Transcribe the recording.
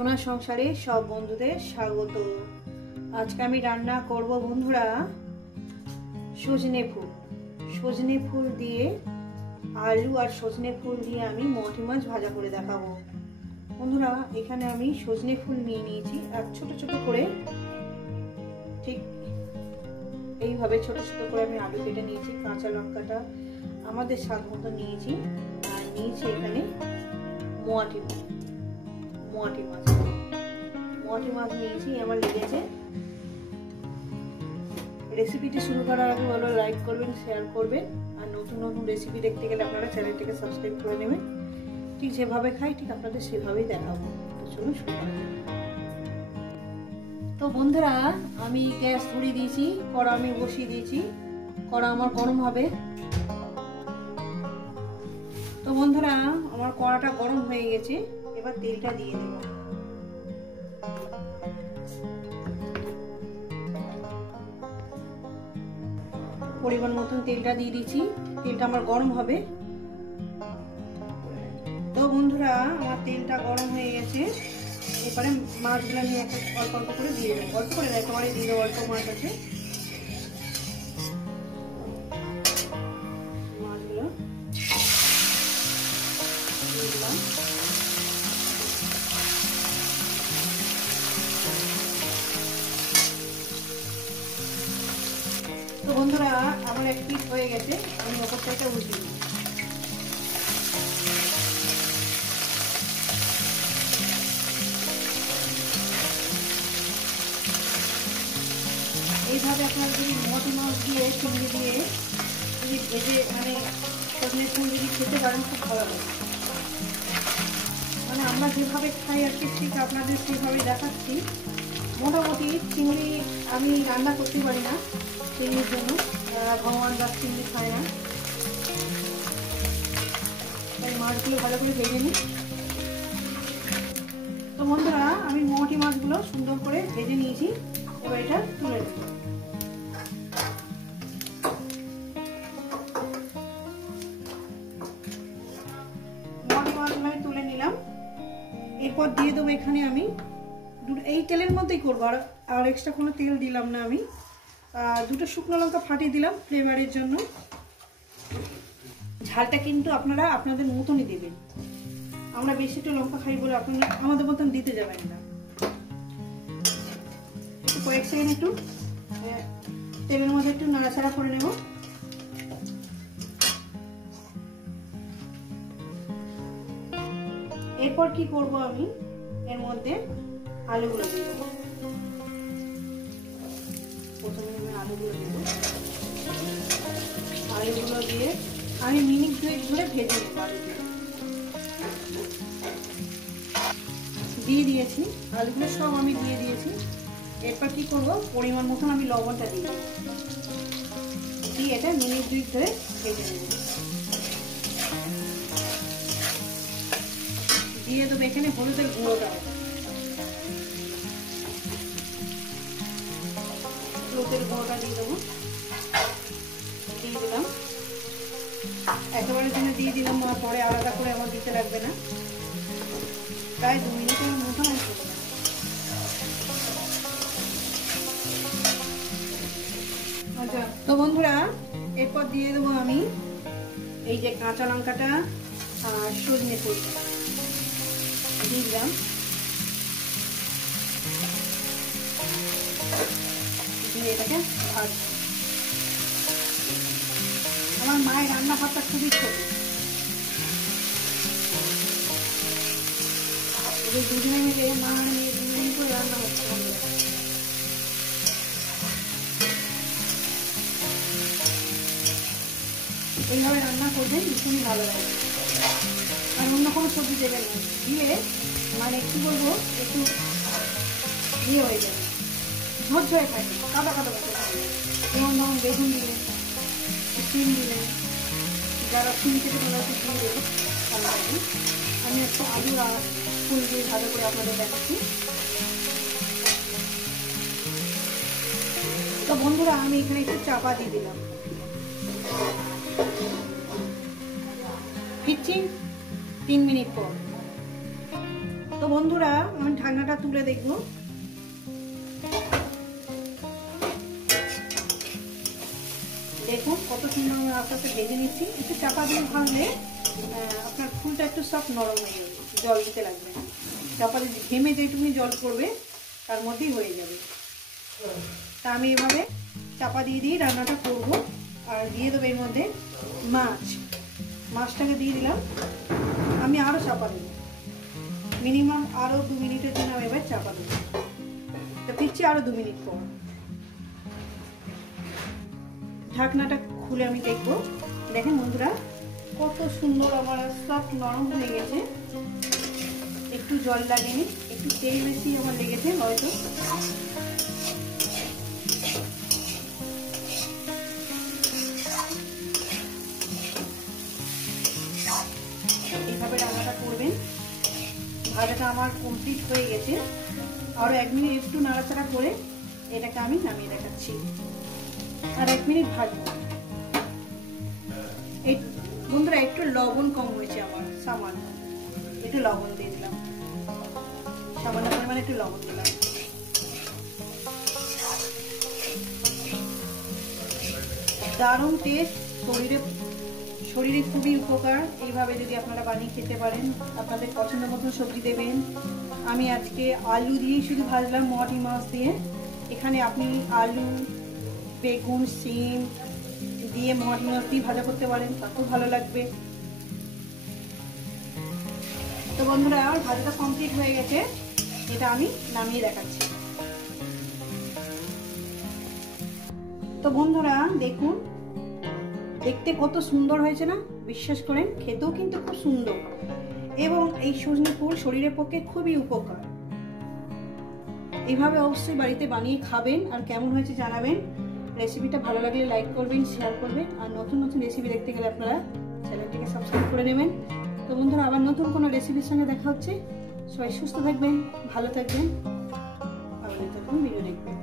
সোনা সংসারে সব বন্ধুদের স্বাগত। আজকে আমি রান্না করব বন্ধুরা সজনে ফুল দিয়ে আলু আর সজনে ফুল দিয়ে আমি মটি মাছ ভাজা করে দেখাবো। বন্ধুরা এখানে আমি সজনে ফুল নিয়ে নিয়েছি আর ছোট ছোট করে, ঠিক এইভাবে ছোট ছোট করে আমি আলু কেটে নিয়েছি, কাঁচা লঙ্কাটা আমাদের স্বাদ মতো নিয়েছি, আর নিয়েছি এখানে মোয়াটি মাছ নিয়েছি। আমার লেগেছে। রেসিপিটি শুরু করার আগে বলো লাইক করবেন, শেয়ার করবেন, আর নতুন নতুন রেসিপি দেখতে গেলে আপনারা চ্যানেলটিকে সাবস্ক্রাইব করে নেবেন। ঠিক যেভাবে খাই ঠিক আপনাদের সেভাবেই দেখাবো। তো চলুন শুরু করা যাক। তো বন্ধুরা আমি গ্যাস ধরিয়ে দিয়েছি, কড়া আমি বসিয়ে দিয়েছি, কড়া আমার গরম হবে। তো বন্ধুরা আমার কড়াটা গরম হয়ে গেছে, এবার তেলটা দিয়ে দেব। পরিমাণ মতন তেলটা দিয়ে দিচ্ছি, তেলটা আমার গরম হবে। তো বন্ধুরা আমার তেলটা গরম হয়ে গেছে, এবারে মাছগুলো নিয়ে অল্প অল্প করে দিয়ে দেবো, অল্প করে একেবারে দিয়ে দেবো। অল্প মাছ আছে, মাছগুলো দিয়ে দিলাম। তো বন্ধুরা আমার এক পিস হয়ে গেছে, আমি ওপর থেকে উল্টে দিই। এইভাবে আপনারা যদি মোটি মাছ দিয়ে চিংড়ি দিয়ে যদি ভেজে মানে সজনে ফুল যদি খেতে পারেন খুব ভালো লাগে। মানে আমরা যেভাবে খাই আর কি ঠিক আপনাদের সেইভাবে দেখাচ্ছি। মোটামুটি চিংড়ি আমি রান্না করতে পারি না, চিংড়ির জন্য ভগবান দাস চিংড়ি খায় না, তাই মাছগুলো ভালো করে ভেজে নিই। তো বন্ধুরা আমি মোটি মাছগুলো সুন্দর করে ভেজে নিয়েছি, এবার এটা তুলে নেব। মোটি মাছগুলো আমি তুলে নিলাম। এরপর দিয়ে দেবো এখানে আমি এই তেলের মধ্যেই করবো, আর এক্সট্রা কোনো তেল দিলাম না। আমি দুটো শুকনো লঙ্কা ফাটিয়ে দিলাম ফ্লেভারের জন্য। ঝালটা কিন্তু আপনারা আপনাদের মতনই দেবেন, আমরা বেশি একটু লঙ্কা খাই বলে আপনারা আমাদের মতন দিতে যাবেন না। একটু কয়েক সেকেন্ড একটু তেলের মধ্যে একটু নাড়াচাড়া করে নেব। এরপর কি করব, আমি এর মধ্যে আলুগুলো দিয়ে দেবো। প্রথমে আমি আলুগুলো দেব, আলুগুলো দিয়ে আমি মিনিট 2 ধরে ভেজে নেব। আলুগুলো দিয়ে দিয়েছি, আলুগুলো সব আমি দিয়ে দিয়েছি। এরপর কি করব, পরিমাণ মতন আমি লবণটা দিয়ে দেবো, দিয়ে এটা মিনিট 2 ধরে ভেজে নেব। দিয়ে দেবো এখানে হলুদের গুঁড়োটা, হলুদের গুঁড়োটা দিয়ে দেবো, দিয়ে দিলাম। একেবারে জন্য দিয়ে দিলাম, পরে আলাদা করে আমার দিতে লাগবে না। প্রায় 2 মিনিটের মতো আমি করবো। আচ্ছা তো বন্ধুরা এরপর দিয়ে দেবো আমি এই যে কাঁচা লঙ্কাটা আর সজনে ফুলটা দিয়ে দিলাম, দিয়ে এটাকে ভাজবো। আমার মায়ের রান্না হাতটা খুবই ছোট, দুজনে মিলে মা নিয়ে দুদিন করে রান্না হচ্ছে। এইভাবে রান্না করবেন, ভীষণই ভালো লাগে। আর অন্য কোনো সবজি দেবেন না, দিয়ে মানে কি বলবো একটু ইয়ে হয়ে যাবে, ঝরঝরে থাকে, কাদা কাদা কাদা থাকে। যেমন ধরুন বেগুন দিলেন, সিম দিলেন, যারা সিম খেতে ভালো একটু দিয়ে দেবো, ভালো লাগে। আমি একটু আলু আর ফুল দিয়ে ভালো করে আপনাদের দেখাচ্ছি। তো বন্ধুরা আমি এখানে একটু চাপা দিয়ে দিলাম, ফিরছি 3 মিনিট পর। তো বন্ধুরা আমি ঢাকনাটা তুলে দেখবো। দেখুন কত সুন্দর আমি আস্তে আস্তে ভেজে নিচ্ছি। একটু চাপা দিয়ে ভাজলে আপনার ফুলটা একটু সফট নরম হয়ে যাবে, জল দিতে লাগবে না। চাপা দিয়ে ঘেমে যেটুকুনি জল পড়বে তার মধ্যেই হয়ে যাবে। তা আমি এভাবে চাপা দিয়ে দিয়ে রান্নাটা করবো। আর দিয়ে দেবো এর মধ্যে মাছটাকে দিয়ে দিলাম। আমি আরও চাপা দেবো, মিনিমাম আরও 2 মিনিটের জন্য আমি এবার চাপা দেবো। তো ফিরছি আরও 2 মিনিট পর। ঢাকনাটা খুলে আমি দেখবো। দেখেন বন্ধুরা কত সুন্দর আমার সফট নরম হয়ে গেছে। একটু জল লাগেনি, একটু তেল বেশি আমার লেগেছে হয়তো। এইভাবে রান্নাটা করবেন। ভাজাটা আমার কমপ্লিট হয়ে গেছে। আরো 1 মিনিট একটু নাড়াচাড়া করে এটাকে আমি নামিয়ে দেখাচ্ছি। আর 1 মিনিট ভাজবো। এই বন্ধুরা একটু লবণ কম হয়েছে আমার, সামান্য একটু লবণ দিয়ে দিলাম, সামান্য পরিমাণে একটু লবণ দিলাম। দারুণ টেস্ট, শরীরে খুবই উপকার। এইভাবে যদি আপনারা বানিয়ে খেতে পারেন, আপনাদের পছন্দ মতো সবজি দেবেন। আমি আজকে আলু দিয়ে শুধু ভাজলাম, মটি মাছ দিয়ে। এখানে আপনি আলু, বেগুন, শিম দিয়ে মটি মাছ দিয়ে ভাজা করতে পারেন, তাতেও ভালো লাগবে। তো বন্ধুরা আমার ভাজাটা কমপ্লিট হয়ে গেছে, এটা আমি নামিয়ে দেখাচ্ছি। তো বন্ধুরা দেখুন দেখতে কত সুন্দর হয়েছে না? বিশ্বাস করেন খেতেও কিন্তু খুব সুন্দর। এবং এই সজনে ফুল শরীরের পক্ষে খুবই উপকার। এইভাবে অবশ্যই বাড়িতে বানিয়ে খাবেন। আর কেমন হয়েছে জানাবেন। রেসিপিটা ভালো লাগলে লাইক করবেন, শেয়ার করবেন। আর নতুন নতুন রেসিপি দেখতে গেলে আপনারা চ্যানেলটিকে সাবস্ক্রাইব করে নেবেন। তো বন্ধুরা আবার নতুন কোনো রেসিপির সঙ্গে দেখা হচ্ছে। সবাই সুস্থ থাকবেন, ভালো থাকবেন, আবার নতুন ভিডিও দেখবেন।